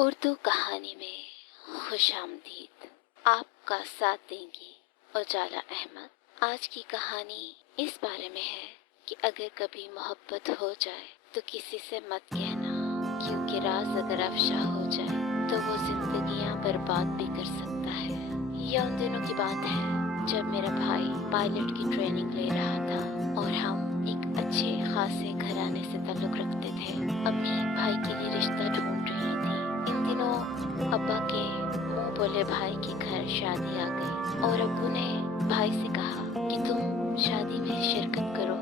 उर्दू कहानी में खुशामदीद। आपका साथ देंगी उजाला अहमद। आज की कहानी इस बारे में है कि अगर कभी मोहब्बत हो जाए तो किसी से मत कहना, क्योंकि राज अगर अफशा हो जाए तो वो जिंदगियां बर्बाद भी कर सकता है। यह उन दिनों की बात है जब मेरा भाई पायलट की ट्रेनिंग ले रहा था और हम एक अच्छे खासे घराने से ताल्लुक रखते थे। अम्मी भाई के लिए रिश्ता ढूंढ रही थी। इन दिनों अब्बा के मुंह बोले भाई के घर शादी आ गई और अब्बू ने भाई से कहा कि तुम शादी में शिरकत करो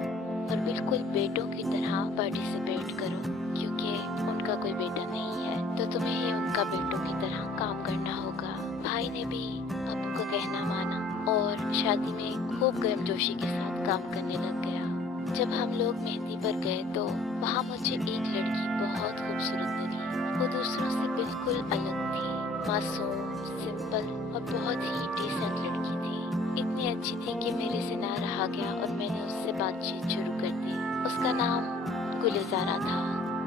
और बिल्कुल बेटों की तरह पार्टिसिपेट करो, क्योंकि उनका कोई बेटा नहीं है तो तुम्हें ही उनका बेटों की तरह काम करना होगा। भाई ने भी अब्बू का कहना माना और शादी में खूब गर्मजोशी के साथ काम करने लग गया। जब हम लोग मेहंदी पर गए तो वहाँ मुझे एक लड़की बहुत खूबसूरत लगी। वो दूसरों से बिल्कुल अलग थी, मासूम, सिंपल और बहुत ही डिसेंट लड़की थी। इतनी अच्छी थी कि मेरे से ना रहा गया और मैंने उससे बातचीत शुरू कर दी। उसका नाम गुलजारा था।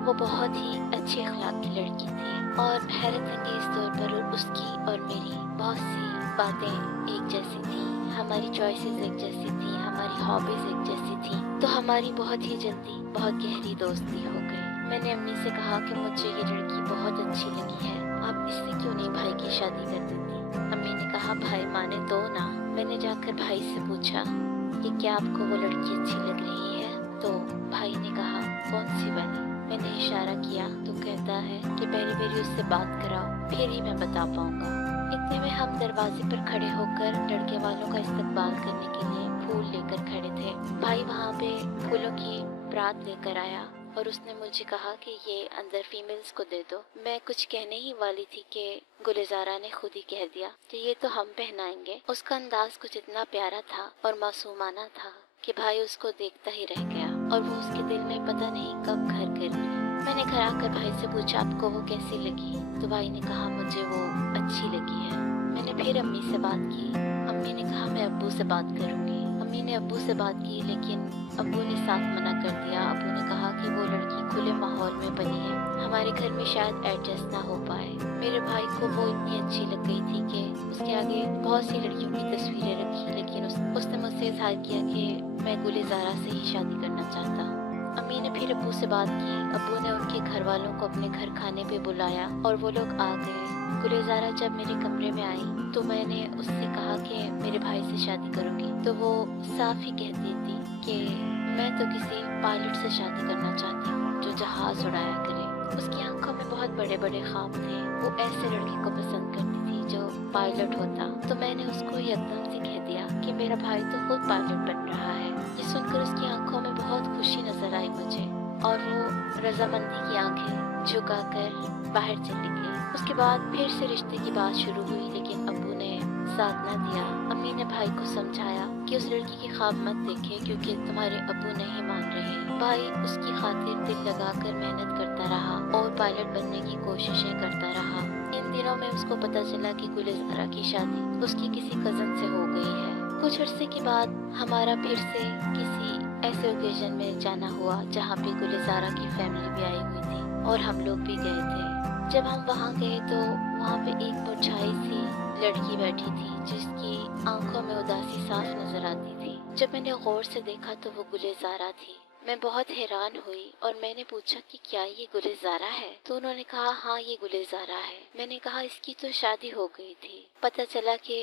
वो बहुत ही अच्छे अखलाक की लड़की थी और हैरत अंगेज तौर पर उसकी और मेरी बहुत सी बातें एक जैसी थी। हमारी चॉइसेस एक जैसी थी, हमारी हॉबीज एक जैसी थी, तो हमारी बहुत ही जल्दी बहुत गहरी दोस्ती हो गई। मैंने अम्मी से कहा कि मुझे ये लड़की बहुत अच्छी लगी है, आप इससे क्यों नहीं भाई की शादी कर देती। अम्मी ने कहा भाई माने तो ना। मैंने जाकर भाई से पूछा कि क्या आपको वो लड़की अच्छी लग रही है, तो भाई ने कहा कौन सी वाली। मैंने इशारा किया तो कहता है कि पहले मेरी उससे बात कराओ, फिर ही मैं बता पाऊंगा। इतने में हम दरवाजे पर खड़े होकर लड़के वालों का इस्तकबाल करने के लिए फूल लेकर खड़े थे। भाई वहाँ पे फूलों की बारात लेकर आया और उसने मुझे कहा कि ये अंदर फीमेल्स को दे दो। मैं कुछ कहने ही वाली थी कि गुलजारा ने खुद ही कह दिया कि ये तो हम पहनाएंगे। उसका अंदाज कुछ इतना प्यारा था और मासूमाना था कि भाई उसको देखता ही रह गया और वो उसके दिल में पता नहीं कब घर कर गई। मैंने घर आकर भाई से पूछा आपको वो कैसी लगी, तो भाई ने कहा मुझे वो अच्छी लगी है। मैंने फिर अम्मी से बात की। अम्मी ने कहा मैं अब्बू से बात करूंगी। अम्मी ने अब्बू से बात की, लेकिन अब्बू ने साफ मना कर दिया। अब्बू ने कहा कि वो लड़की खुले माहौल में पली है, हमारे घर में शायद एडजस्ट ना हो पाए। मेरे भाई को वो इतनी अच्छी लग गई थी कि उसके आगे बहुत सी लड़कियों की तस्वीरें रखी, लेकिन उसने मुझसे इजहार किया कि मैं गुलजारा से ही शादी करना चाहता। अम्मी ने फिर अब्बू से बात की। अब्बू ने उनके घर वालों को अपने घर खाने पे बुलाया और वो लोग आ गए। गुलजारा जब मेरे कमरे में आई तो मैंने उससे कहा कि मेरे भाई से शादी करूंगी, तो वो साफ ही कहती थी कि मैं तो किसी पायलट से शादी करना चाहती हूँ जो जहाज उड़ाया करे। उसकी आंखों में बहुत बड़े बड़े ख्वाब थे। वो ऐसे लड़के को पसंद करती थी जो पायलट होता। तो मैंने उसको एकदम से कह दिया कि मेरा भाई तो खुद पायलट बन रहा है। ये सुनकर उसकी आंखों में बहुत खुशी नजर आई मुझे और वो रजामंदी की आंखें झुकाकर बाहर चली गई। उसके बाद फिर से रिश्ते की बात शुरू हुई, लेकिन अब्बू ने साथ न दिया। अम्मी ने भाई को समझाया कि उस लड़की के ख्वाब मत देखे क्योंकि तुम्हारे अब्बू नहीं मान रहे। भाई उसकी खातिर दिल लगाकर मेहनत करता रहा और पायलट बनने की कोशिशें करता रहा। इन दिनों में उसको पता चला कि गुलजारा की शादी उसकी किसी कजन से हो गई है। कुछ अरसे के बाद हमारा फिर से किसी ऐसे ओकेजन में जाना हुआ जहाँ पे गुलजारा की फैमिली भी आई हुई थी और हम लोग भी गए थे। जब हम वहाँ गए तो वहाँ पे एक मुरझाई सी लड़की बैठी थी जिसकी आंखों में उदासी साफ नजर आती थी। जब मैंने गौर से देखा तो वो गुलजारा थी। मैं बहुत हैरान हुई और मैंने पूछा कि क्या ये गुलजारा है, तो उन्होंने कहा हाँ ये गुलजारा है। मैंने कहा इसकी तो शादी हो गई थी। पता चला कि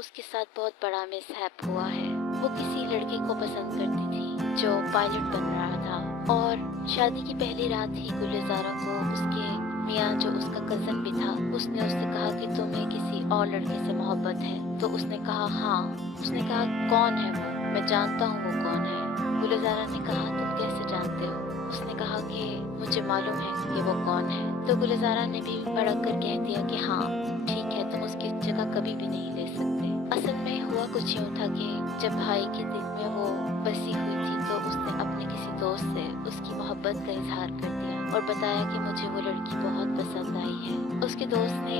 उसके साथ बहुत बड़ा मिसहैप हुआ है। वो किसी लड़के को पसंद करती थी जो पायलट बन रहा था और शादी की पहली रात ही गुलजारा को उसके मियाँ जो उसका कजन भी था उसने उससे कहा कि तुम्हें किसी और लड़के से मोहब्बत है, तो उसने कहा हाँ। उसने कहा कौन है वो, मैं जानता हूँ वो कौन है। गुलजारा ने कहा तुम कैसे जानते हो। उसने कहा कि मुझे मालूम है कि वो कौन है। तो गुलजारा ने भी भड़क कर कह दिया कि हाँ ठीक है, तुम उसकी जगह कभी भी नहीं ले सकते। असल में हुआ कुछ यूँ था कि जब भाई के दिल में वो बसी हुई थी तो उसने अपने किसी दोस्त से उसकी मोहब्बत का इजहार कर दिया और बताया कि मुझे वो लड़की बहुत पसंद आई है। उसके दोस्त ने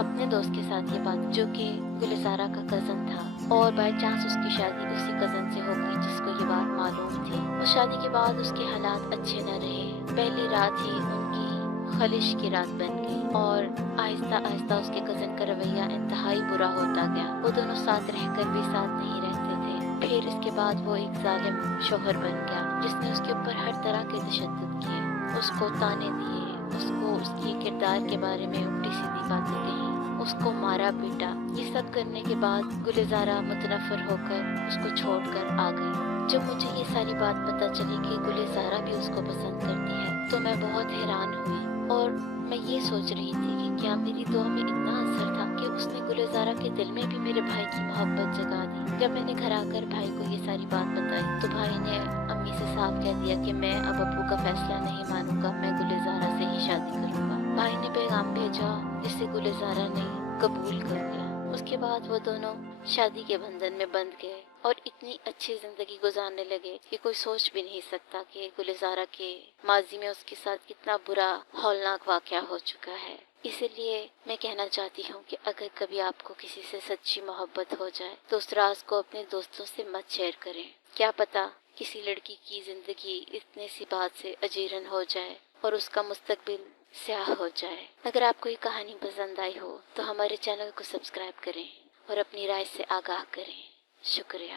अपने दोस्त के साथ ये बात, जो कि गुलजारा का कजन था, और बाय चांस उसकी शादी उसी कजन से हो गई जिसको ये बात मालूम थी। उस शादी के बाद उसके हालात अच्छे न रहे। पहली रात ही उनकी खलिश की रात बन गई और आहिस्ता आहिस्ता उसके कज़न का रवैया इंतहाई बुरा होता गया। वो दोनों साथ रहकर भी साथ नहीं रहते थे। फिर इसके बाद वो एक जालिम शौहर बन गया जिसने उसके ऊपर हर तरह के तशद्दुद किए, उसको ताने दिए, उसको उसके किरदार के बारे में उल्टी सीधी बातें कही, उसको मारा पीटा। ये सब करने के बाद गुलज़ारा मुतनफ़िर होकर उसको छोड़कर आ गई। जब मुझे ये सारी बात पता चली कि गुलज़ारा भी उसको पसंद करती है तो मैं बहुत हैरान हुई और मैं ये सोच रही थी कि क्या मेरी दुआ में इतना असर था कि उसने गुलज़ारा के दिल में भी मेरे भाई की मोहब्बत जगा दी। जब मैंने घर आकर भाई को ये सारी बात बताई तो भाई ने अम्मी से साफ कह दिया कि मैं अब अब्बू का फैसला नहीं मानूंगा, मैं गुलज़ारा से ही शादी करूंगा। भाई ने पैगाम भेजा जिसे गुलज़ारा ने कबूल कर लिया। उसके बाद वो दोनों शादी के बंधन में बंध गए और इतनी अच्छी जिंदगी गुजारने लगे कि कोई सोच भी नहीं सकता कि गुलज़ारा के माजी में उसके साथ कितना बुरा हौलनाक वाक़या हो चुका है। इसीलिए मैं कहना चाहती हूँ कि अगर कभी आपको किसी से सच्ची मोहब्बत हो जाए तो उस राज को अपने दोस्तों से मत शेयर करें। क्या पता किसी लड़की की जिंदगी इतनी सी बात से अजीरन हो जाए और उसका मुस्तकबिल स्याह हो जाए। अगर आपको ये कहानी पसंद आई हो तो हमारे चैनल को सब्सक्राइब करें और अपनी राय से आगाह करें। शुक्रिया।